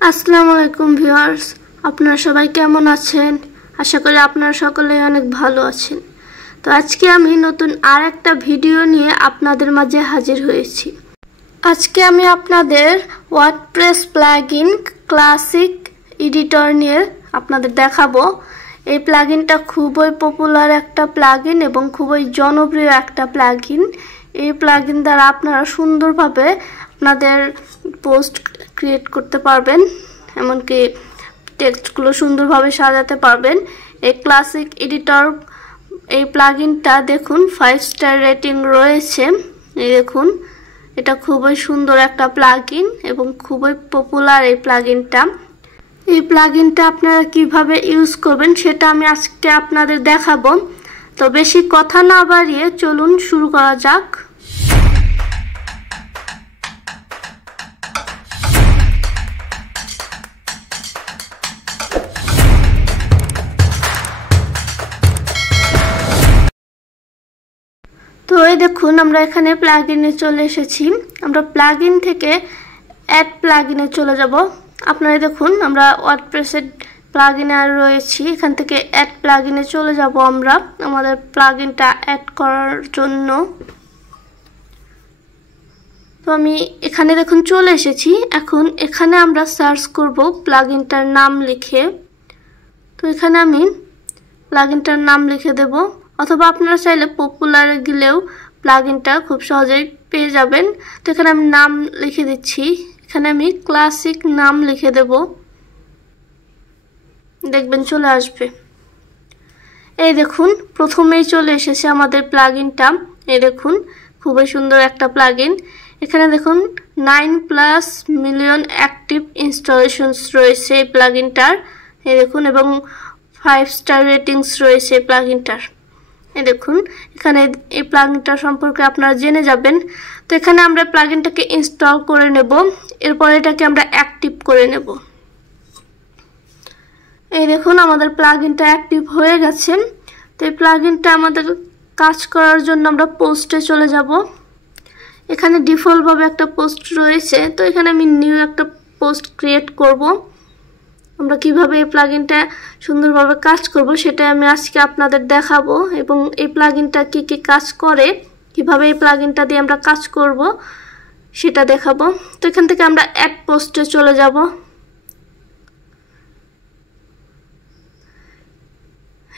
আসসালামু আলাইকুম ভিউয়ার্স, আপনারা সবাই কেমন আছেন? আশা করি আপনারা সকলেই অনেক ভালো আছেন। তো আজকে আমি নতুন আরেকটা ভিডিও নিয়ে আপনাদের মাঝে হাজির হয়েছি। আজকে আমি আপনাদের ওয়ার্ডপ্রেস প্লাগইন ক্লাসিক এডিটর নিয়ে আপনাদের দেখাবো। এই প্লাগইনটা খুবই পপুলার একটা প্লাগইন এবং খুবই জনপ্রিয় একটা প্লাগইন। এই প্লাগইন দ্বারা আপনারা সুন্দরভাবে আপনাদের পোস্ট ক্রিয়েট করতে পারবেন, এমনকি টেক্সটগুলো সুন্দরভাবে সাজাতে পারবেন। এই ক্লাসিক এডিটর এই প্লাগইনটা দেখুন 5 স্টার রেটিং রয়েছে। এই দেখুন, এটা খুবই সুন্দর একটা প্লাগইন এবং খুবই পপুলার এই প্লাগইনটা। এই প্লাগইনটা আপনারা কিভাবে ইউজ করবেন সেটা আমি আজকে আপনাদের দেখাবো। তো বেশি কথা না বাড়িয়ে চলুন শুরু করা যাক। তো এই দেখুন, আমরা এখানে প্লাগইনে চলে এসেছি। আমরা প্লাগইন থেকে অ্যাড প্লাগইনে চলে যাব। আপনারা দেখুন, আমরা ওয়ার্ডপ্রেসের প্লাগইনে আর রয়েছি। এখান থেকে অ্যাড প্লাগইনে চলে যাব আমরা আমাদের প্লাগইনটা অ্যাড করার জন্য। তো আমি এখানে দেখুন চলে এসেছি। এখন এখানে আমরা সার্চ করব প্লাগইনটার নাম লিখে। তো এখানে আমি প্লাগইনটার নাম লিখে দেব, অথবা আপনারা চাইলে পপুলারে গেলেও প্লাগইনটা খুব সহজেই পেয়ে যাবেন। তো এখানে আমি নাম লিখে দিচ্ছি। এখানে আমি ক্লাসিক নাম লিখে দেব, দেখবেন চলে আসবে। এই দেখুন, প্রথমেই চলে এসেছে আমাদের প্লাগইনটা। এই দেখুন, খুবই সুন্দর একটা প্লাগইন। এখানে দেখুন 9+ মিলিয়ন অ্যাক্টিভ ইনস্টলেশনস রয়েছে এই প্লাগইনটার। এই দেখুন, এবং 5 স্টার রেটিংস রয়েছে এই প্লাগইনটার। এই দেখুন, এখানে এই প্লাগইনটা সম্পর্কে আপনারা জেনে যাবেন। তো এখানে আমরা প্লাগইনটাকে ইনস্টল করে নেব, এরপর এটাকে আমরা অ্যাক্টিভ করে নেব। এই দেখুন, আমাদের প্লাগইনটা অ্যাক্টিভ হয়ে গেছে। তো এই প্লাগইনটা আমাদের কাজ করার জন্য আমরা পোস্টে চলে যাব। এখানে ডিফল্টভাবে একটা পোস্ট রয়েছে। তো এখানে আমি নিউ একটা পোস্ট ক্রিয়েট করব। আমরা কিভাবে এই প্লাগইনটা সুন্দরভাবে কাজ করব সেটা আমি আজকে আপনাদের দেখাবো, এবং এই প্লাগইনটা কি কি কাজ করে, কিভাবে এই প্লাগইনটা দিয়ে আমরা কাজ করব সেটা দেখাবো। তো এখান থেকে আমরা অ্যাড পোস্টে চলে যাব।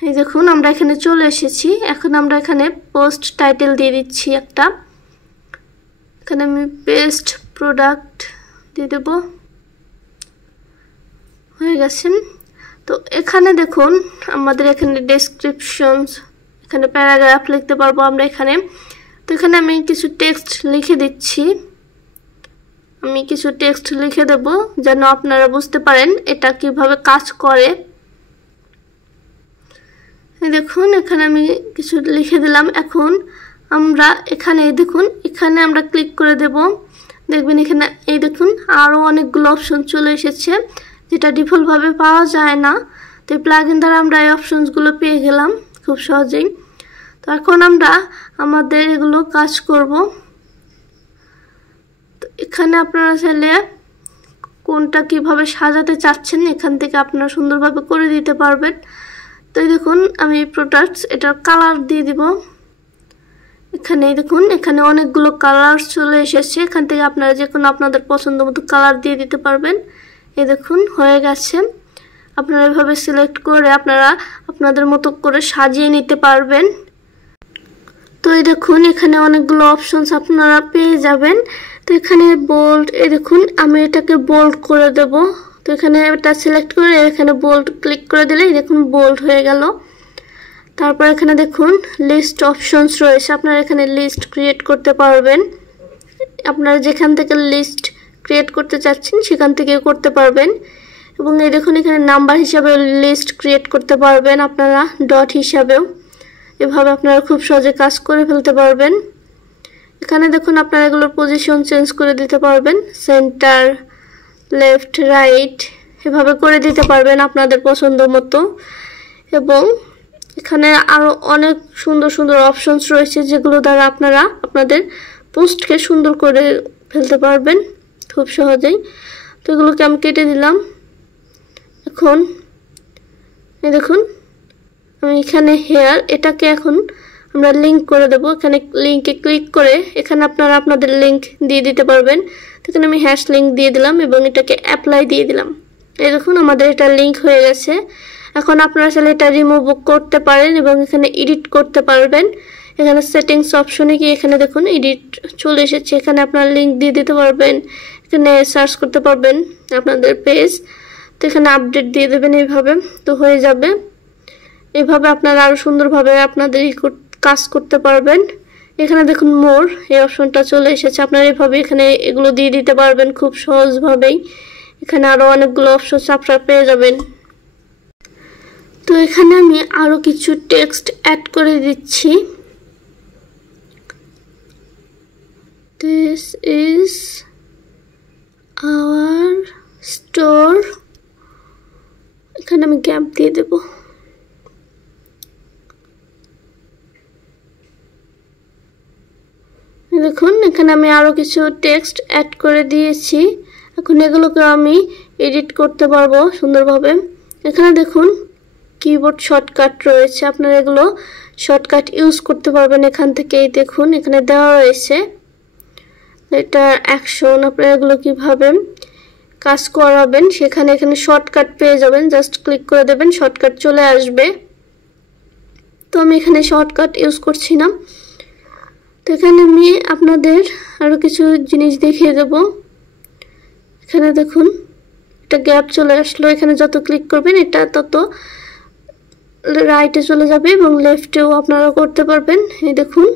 এই দেখুন, আমরা এখানে চলে এসেছি। এখন আমরা এখানে পোস্ট টাইটেল দিয়ে দিচ্ছি একটা। এখানে আমি বেস্ট প্রোডাক্ট দিয়ে দেব, হয়ে গেছে। তো এখানে দেখুন, আমাদের এখানে ডেসক্রিপশনস, এখানে প্যারাগ্রাফ লিখতে পারবো আমরা এখানে। তো এখানে আমি কিছু টেক্সট লিখে দিচ্ছি। আমি কিছু টেক্সট লিখে দেব যেন আপনারা বুঝতে পারেন এটা কিভাবে কাজ করে। দেখুন, এখানে আমি কিছু লিখে দিলাম। এখন আমরা এখানে দেখুন, এখানে আমরা ক্লিক করে দেব। দেখবেন এখানে এই দেখুন আরও অনেকগুলো অপশন চলে এসেছে, যেটা ডিফল্টভাবে পাওয়া যায় না। তো এই প্লাগইন দ্বারা আমরা এই অপশনসগুলো পেয়ে গেলাম খুব সহজেই। তো এখন আমরা আমাদের এগুলো কাজ করব। তো এখানে আপনারা চাইলে কোনটা কিভাবে সাজাতে চাচ্ছেন এখান থেকে আপনারা সুন্দরভাবে করে দিতে পারবেন। তো এই দেখুন, আমি প্রোডাক্টস এটার কালার দিয়ে দিব। এখানে দেখুন, এখানে অনেকগুলো কালার চলে এসেছে। এখান থেকে আপনারা যে কোনো আপনাদের পছন্দ মতো কালার দিয়ে দিতে পারবেন। এই দেখুন, হয়ে গেছে। আপনারা এভাবে সিলেক্ট করে আপনারা আপনাদের মতো করে সাজিয়ে নিতে পারবেন। তো এই দেখুন, এখানে অনেকগুলো অপশনস আপনারা পেয়ে যাবেন। তো এখানে বোল্ড, এই দেখুন আমি এটাকে বোল্ড করে দেব। তো এখানে এটা সিলেক্ট করে এখানে বোল্ড ক্লিক করে দিলেই দেখুন বোল্ড হয়ে গেল। তারপর এখানে দেখুন লিস্ট অপশনস রয়েছে। আপনারা এখানে লিস্ট ক্রিয়েট করতে পারবেন। আপনারা যেখান থেকে লিস্ট ক্রিয়েট করতে চাচ্ছেন সেখান থেকে করতে পারবেন। এবং এই দেখুন, এখানে নাম্বার হিসাবে লিস্ট ক্রিয়েট করতে পারবেন আপনারা, ডট হিসাবেও। এভাবে আপনারা খুব সহজে কাজ করে ফেলতে পারবেন। এখানে দেখুন, আপনারা এগুলোর পজিশন চেঞ্জ করে দিতে পারবেন, সেন্টার, লেফট, রাইট, এভাবে করে দিতে পারবেন আপনাদের পছন্দ মতো। এবং এখানে আরও অনেক সুন্দর সুন্দর অপশনস রয়েছে, যেগুলো দ্বারা আপনারা আপনাদের পোস্টকে সুন্দর করে ফেলতে পারবেন খুব সহজেই। তো এগুলোকে আমি কেটে দিলাম। এখন এই দেখুন আমি এখানে হেয়ার, এটাকে এখন আমরা লিঙ্ক করে দেব। এখানে লিঙ্কে ক্লিক করে এখানে আপনারা আপনাদের লিঙ্ক দিয়ে দিতে পারবেন। এখানে আমি হ্যাশ লিঙ্ক দিয়ে দিলাম এবং এটাকে অ্যাপ্লাই দিয়ে দিলাম। এই দেখুন আমাদের এটা লিঙ্ক হয়ে গেছে। এখন আপনারা চাইলে এটা রিমুভ করতে পারেন এবং এখানে এডিট করতে পারবেন। এখানে সেটিংস অপশনে গিয়ে এখানে দেখুন এডিট চলে এসেছে। এখানে আপনারা লিঙ্ক দিয়ে দিতে পারবেন, এখানে সার্চ করতে পারবেন আপনাদের পেজ। তো এখানে আপডেট দিয়ে দেবেন, এইভাবে তো হয়ে যাবে। এইভাবে আপনারা আরও সুন্দরভাবে আপনাদের কাজ করতে পারবেন। এখানে দেখুন মোর এই অপশনটা চলে এসেছে। আপনারা এইভাবে এখানে এগুলো দিয়ে দিতে পারবেন খুব সহজভাবেই। এখানে আরও অনেকগুলো অপশন আপনারা পেয়ে যাবেন। তো এখানে আমি আরও কিছু টেক্সট অ্যাড করে দিচ্ছি। This is our store, এখানে আমি গ্যাপ দিয়ে দেব। দেখুন এখানে আমি আরও কিছু টেক্সট অ্যাড করে দিয়েছি। এখন এগুলোকে আমি এডিট করতে পারবো সুন্দরভাবে। এখানে দেখুন কিবোর্ড শর্টকাট রয়েছে, আপনারা এগুলো শর্টকাট ইউজ করতে পারবেন এখান থেকেই। দেখুন এখানে দেওয়া রয়েছে এটা অ্যাকশন, আপনারা এগুলো কীভাবে কাজ করাবেন সেখানে এখানে শর্টকাট পেয়ে যাবেন। জাস্ট ক্লিক করে দেবেন, শর্টকাট চলে আসবে। তো আমি এখানে শর্টকাট ইউজ করছি না। তো এখানে আমি আপনাদের আরও কিছু জিনিস দেখিয়ে দেব। এখানে দেখুন এটা গ্যাপ চলে আসলো। এখানে যত ক্লিক করবেন এটা তত রাইটে চলে যাবে এবং লেফটেও আপনারা করতে পারবেন। এই দেখুন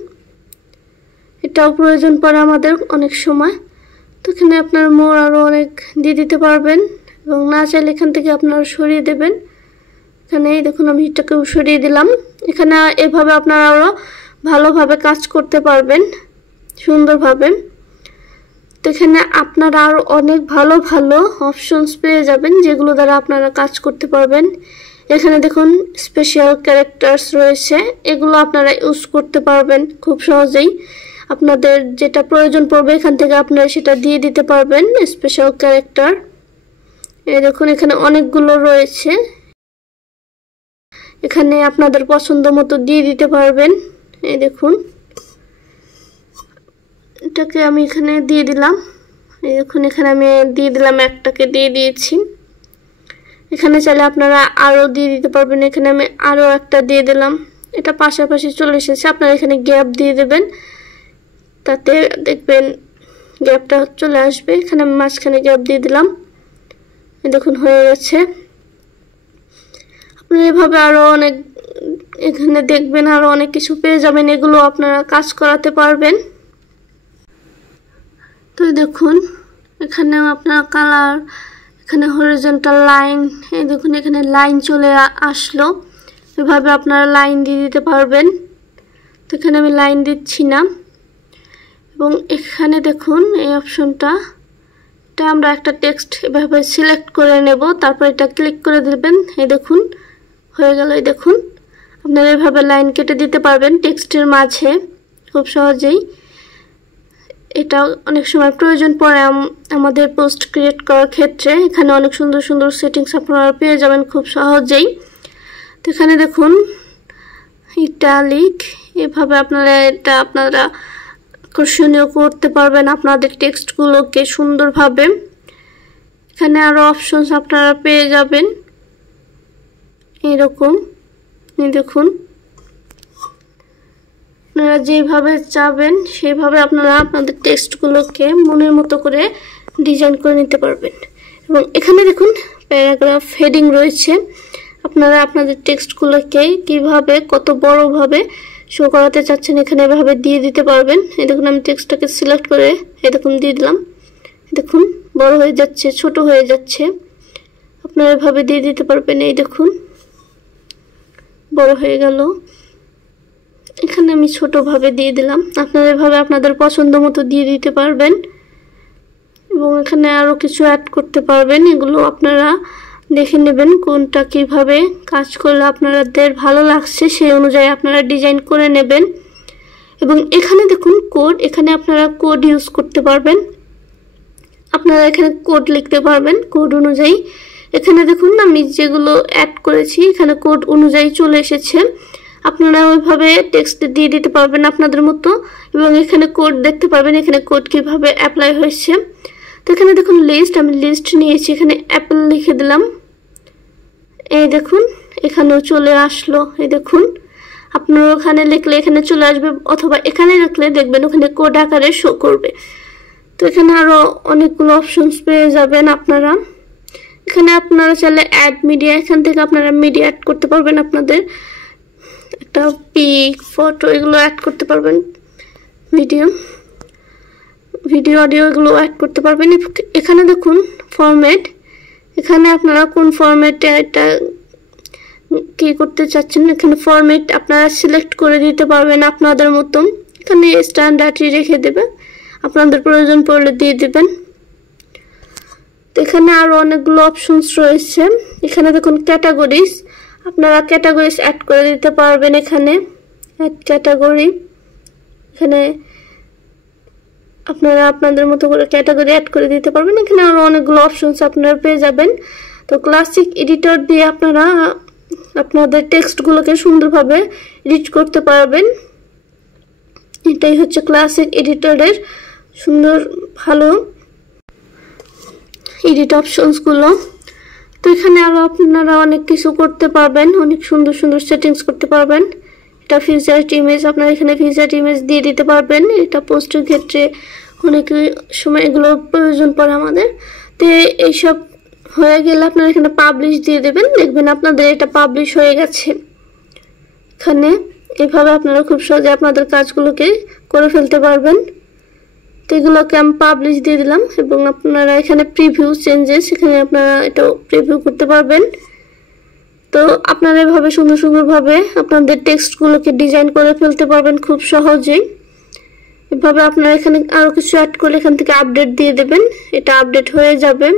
এটাও প্রয়োজন পড়ে আমাদের অনেক সময়। তো এখানে আপনারা মোর আরও অনেক দিয়ে দিতে পারবেন এবং না চাইলে এখান থেকে আপনারা সরিয়ে দেবেন। এখানে দেখুন আমি এটাকেও সরিয়ে দিলাম। এখানে এভাবে আপনারা আরও ভালোভাবে কাজ করতে পারবেন সুন্দরভাবে। তো এখানে আপনারা আরও অনেক ভালো ভালো অপশনস পেয়ে যাবেন যেগুলো দ্বারা আপনারা কাজ করতে পারবেন। এখানে দেখুন স্পেশাল ক্যারেক্টার্স রয়েছে, এগুলো আপনারা ইউজ করতে পারবেন খুব সহজেই। আপনাদের যেটা প্রয়োজন পড়বে এখান থেকে আপনারা সেটা দিয়ে দিতে পারবেন স্পেশাল ক্যারেক্টার। এই দেখুন এখানে অনেকগুলো রয়েছে, এখানে আপনাদের পছন্দ মতো দিয়ে দিতে পারবেন। এই দেখুন এটাকে আমি এখানে দিয়ে দিলাম। এই দেখুন এখানে আমি দিয়ে দিলাম, একটাকে দিয়ে দিয়েছি। এখানে চাইলে আপনারা আরও দিয়ে দিতে পারবেন। এখানে আমি আরও একটা দিয়ে দিলাম, এটা পাশাপাশি চলে এসেছে। আপনারা এখানে গ্যাপ দিয়ে দেবেন, তাতে দেখবেন গ্যাপটা চলে আসবে। এখানে আমি মাঝখানে গ্যাপ দিয়ে দিলাম, দেখুন হয়ে গেছে। আপনারা এভাবে আরও অনেক এখানে দেখবেন আরও অনেক কিছু পেয়ে যাবেন, এগুলো আপনারা কাজ করাতে পারবেন। তো দেখুন এখানেও আপনার কালার, এখানে হরিজন্টাল লাইন, এই দেখুন এখানে লাইন চলে আসলো। এভাবে আপনারা লাইন দিয়ে দিতে পারবেন। তো এখানে আমি লাইন দিচ্ছি না। এবং এখানে দেখুন এই অপশনটা, এটা আমরা একটা টেক্সট এভাবে সিলেক্ট করে নেব, তারপর এটা ক্লিক করে দেবেন। এই দেখুন হয়ে গেল। এই দেখুন আপনারা এভাবে লাইন কেটে দিতে পারবেন টেক্সটের মাঝে খুব সহজেই। এটা অনেক সময় প্রয়োজন পড়ে আমাদের পোস্ট ক্রিয়েট করার ক্ষেত্রে। এখানে অনেক সুন্দর সুন্দর সেটিংস আপনারা পেয়ে যাবেন খুব সহজেই। তো এখানে দেখুন ইটালিক, এভাবে আপনারা এটা আপনারা আকর্ষণীয় করতে পারবেন আপনাদের টেক্সটগুলোকে সুন্দরভাবে। এখানে আরও অপশনস আপনারা পেয়ে যাবেন এরকম। দেখুন আপনারা যেভাবে চাবেন সেভাবে আপনারা আপনাদের টেক্সটগুলোকে মনের মতো করে ডিজাইন করে নিতে পারবেন। এবং এখানে দেখুন প্যারাগ্রাফ হেডিং রয়েছে, আপনারা আপনাদের টেক্সটগুলোকে কিভাবে কত বড়ভাবে শো করাতে চাচ্ছেন এখানে এভাবে দিয়ে দিতে পারবেন। এই দেখুন আমি টেক্সটটাকে সিলেক্ট করে এই দেখুন দিয়ে দিলাম। দেখুন বড় হয়ে যাচ্ছে, ছোট হয়ে যাচ্ছে, আপনারা এভাবে দিয়ে দিতে পারবেন। এই দেখুন বড় হয়ে গেল। এখানে আমি ছোটভাবে দিয়ে দিলাম, আপনারা এভাবে আপনাদের পছন্দ মতো দিয়ে দিতে পারবেন। এবং এখানে আরও কিছু অ্যাড করতে পারবেন, এগুলো আপনারা দেখে নেবেন কোনটা কিভাবে কাজ করলে আপনাদের ভালো লাগছে সেই অনুযায়ী আপনারা ডিজাইন করে নেবেন। এবং এখানে দেখুন কোড, এখানে আপনারা কোড ইউজ করতে পারবেন। আপনারা এখানে কোড লিখতে পারবেন কোড অনুযায়ী। এখানে দেখুন আমি যেগুলো অ্যাড করেছি এখানে কোড অনুযায়ী চলে এসেছে। আপনারা ওইভাবে টেক্সট দিয়ে দিতে পারবেন আপনাদের মতো, এবং এখানে কোড দেখতে পারবেন এখানে কোড কিভাবে অ্যাপ্লাই হয়েছে। তো এখানে দেখুন লিস্ট, আমি লিস্ট নিয়েছি, এখানে অ্যাপেল লিখে দিলাম। এই দেখুন এখানেও চলে আসলো। এই দেখুন আপনারা ওখানে লিখলে এখানে চলে আসবে, অথবা এখানে লিখলে দেখবেন ওখানে কোড আকারে শো করবে। তো এখানে আরও অনেকগুলো অপশনস পেয়ে যাবেন আপনারা। এখানে আপনারা চাইলে অ্যাড মিডিয়া, এখান থেকে আপনারা মিডিয়া অ্যাড করতে পারবেন, আপনাদের একটা পিক ফটো এগুলো অ্যাড করতে পারবেন, ভিডিও অডিও এগুলো অ্যাড করতে পারবেন। এখানে দেখুন ফরম্যাট, এখানে আপনারা কোন ফরম্যাটে এটা কি করতে চাচ্ছেন এখানে ফরম্যাট আপনারা সিলেক্ট করে দিতে পারবেন আপনাদের মতন। এখানে স্ট্যান্ডার্ডই রেখে দেবে, আপনাদের প্রয়োজন পড়লে দিয়ে দেবেন। তো এখানে আরও অনেকগুলো অপশনস রয়েছে। এখানে দেখুন ক্যাটাগরিজ, আপনারা ক্যাটাগরিজ অ্যাড করে দিতে পারবেন। এখানে অ্যাড ক্যাটাগরি, এখানে আপনারা আপনাদের মতো করে ক্যাটাগরি অ্যাড করে দিতে পারবেন। এখানে আরও অনেকগুলো অপশনস আপনারা পেয়ে যাবেন। তো ক্লাসিক এডিটর দিয়ে আপনারা আপনাদের টেক্সটগুলোকে সুন্দরভাবে এডিট করতে পারবেন। এটাই হচ্ছে ক্লাসিক এডিটরের সুন্দর ভালো এডিট অপশনসগুলো। তো এখানে আরও আপনারা অনেক কিছু করতে পারবেন, অনেক সুন্দর সুন্দর সেটিংস করতে পারবেন। এটা ফিচার্ড ইমেজ, আপনারা এখানে ফিচার্ড ইমেজ দিয়ে দিতে পারবেন। এটা পোস্টের ক্ষেত্রে অনেক সময় এগুলোর প্রয়োজন পড়ে আমাদের। তো এইসব হয়ে গেলে আপনারা এখানে পাবলিশ দিয়ে দেবেন, দেখবেন আপনাদের এটা পাবলিশ হয়ে গেছে। এখানে এভাবে আপনারা খুব সহজে আপনাদের কাজগুলোকে করে ফেলতে পারবেন। তো এগুলোকে আমি পাবলিশ দিয়ে দিলাম, এবং আপনারা এখানে প্রিভিউ চেঞ্জেস, এখানে আপনারা এটাও প্রিভিউ করতে পারবেন। তো আপনারা এভাবে সুন্দর সুন্দরভাবে আপনাদের টেক্সটগুলোকে ডিজাইন করে ফেলতে পারবেন খুব সহজেই। এভাবে আপনারা এখানে আরও কিছু অ্যাড করলে এখান থেকে আপডেট দিয়ে দেবেন, এটা আপডেট হয়ে যাবে।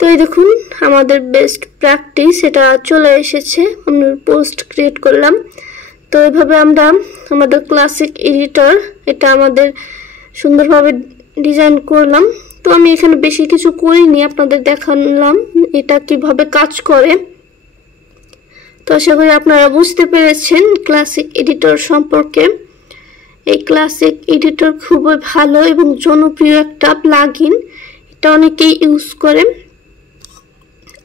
তো এই দেখুন আমাদের বেস্ট প্র্যাকটিস এটা চলে এসেছে, আমরা পোস্ট ক্রিয়েট করলাম। তো এভাবে আমরা আমাদের ক্লাসিক এডিটর এটা আমাদের সুন্দরভাবে ডিজাইন করলাম। তো আমি এখানে বেশি কিছু করিনি, আপনাদের দেখালাম এটা কিভাবে কাজ করে। তো আশা করি আপনারা বুঝতে পেরেছেন ক্লাসিক এডিটর সম্পর্কে। এই ক্লাসিক এডিটর খুবই ভালো এবং জনপ্রিয় একটা প্লাগইন, এটা অনেকেই ইউজ করে।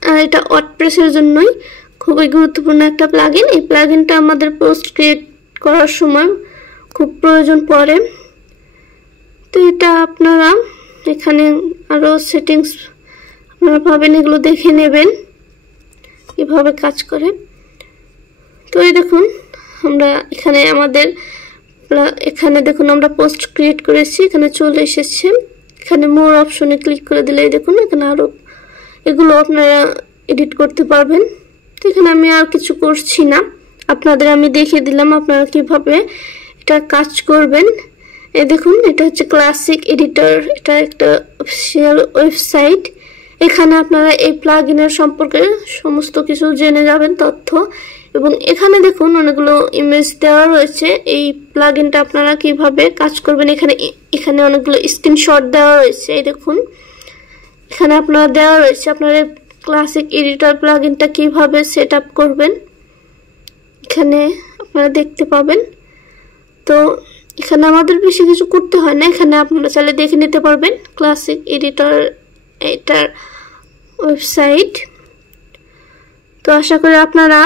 আর এটা ওয়ার্ডপ্রেসের জন্যই খুবই গুরুত্বপূর্ণ একটা প্লাগইন। এই প্লাগইনটা আমাদের পোস্ট ক্রিয়েট করার সময় খুব প্রয়োজন পড়ে। তো এটা আপনারা এখানে আরও সেটিংস আপনারা পাবেন, এগুলো দেখে নেবেন কিভাবে কাজ করে। তো এই দেখুন আমরা এখানে আমাদের এখানে দেখুন আমরা পোস্ট ক্রিয়েট করেছি, এখানে চলে এসেছে। এখানে মোর অপশনে ক্লিক করে দিলে দেখুন এখানে আরও এগুলো আপনারা এডিট করতে পারবেন। তো এখানে আমি আর কিছু করছি না, আপনাদের আমি দেখিয়ে দিলাম আপনারা কিভাবে এটা কাজ করবেন। এই দেখুন এটা হচ্ছে ক্লাসিক এডিটর, এটা একটা অফিসিয়াল ওয়েবসাইট। এখানে আপনারা এই প্লাগইনের সম্পর্কে সমস্ত কিছু জেনে যাবেন তথ্য, এবং এখানে দেখুন অনেকগুলো ইমেজ দেওয়া রয়েছে। এই প্লাগইনটা আপনারা কিভাবে কাজ করবেন এখানে অনেকগুলো স্ক্রিনশট দেওয়া রয়েছে। এই দেখুন এখানে আপনারা দেওয়া রয়েছে আপনারা ক্লাসিক এডিটর প্লাগইনটা কিভাবে সেট আপ করবেন, এখানে আপনারা দেখতে পাবেন। তো এখানে আমাদের বেশি কিছু করতে হয় না, এখানে আপনারা চাইলে দেখে নিতে পারবেন ক্লাসিক এডিটর এটার ওয়েবসাইট। তো আশা করি আপনারা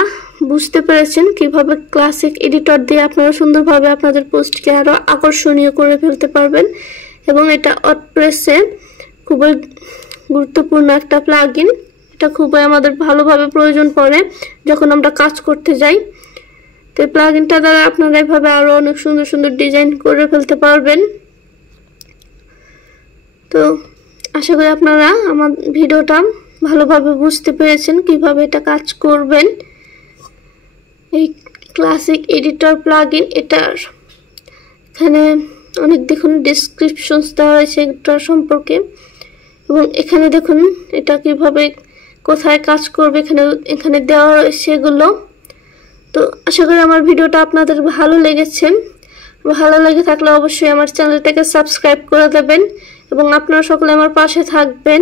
বুঝতে পেরেছেন কিভাবে ক্লাসিক এডিটর দিয়ে আপনারা সুন্দরভাবে আপনাদের পোস্টকে আরও আকর্ষণীয় করে ফেলতে পারবেন। এবং এটা ওয়ার্ডপ্রেসে খুবই গুরুত্বপূর্ণ একটা প্লাগইন, এটা খুবই আমাদের ভালোভাবে প্রয়োজন পড়ে যখন আমরা কাজ করতে যাই। তো এই প্লাগইনটা দ্বারা আপনারা এভাবে আরও অনেক সুন্দর সুন্দর ডিজাইন করে ফেলতে পারবেন। তো আশা করি আপনারা আমার ভিডিওটা ভালোভাবে বুঝতে পেরেছেন কিভাবে এটা কাজ করবেন। এই ক্লাসিক এডিটর প্লাগইন এটার এখানে অনেক দেখুন ডেসক্রিপশনস দেওয়া রয়েছে এটার সম্পর্কে, এবং এখানে দেখুন এটা কিভাবে কোথায় কাজ করবে এখানে দেওয়া রয়েছে এগুলো। তো আশা করি আমার ভিডিওটা আপনাদের ভালো লেগেছে, ভালো লেগে থাকলে অবশ্যই আমার চ্যানেলটাকে সাবস্ক্রাইব করে দেবেন এবং আপনারা সকলে আমার পাশে থাকবেন।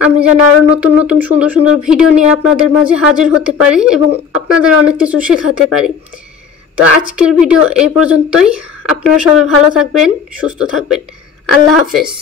আমি যেন আরও নতুন নতুন সুন্দর সুন্দর ভিডিও নিয়ে আপনাদের মাঝে হাজির হতে পারি এবং আপনাদের অনেক কিছু শেখাতে পারি। তো আজকের ভিডিও এই পর্যন্তই। আপনারা সবাই ভালো থাকবেন, সুস্থ থাকবেন। আল্লাহ হাফেজ।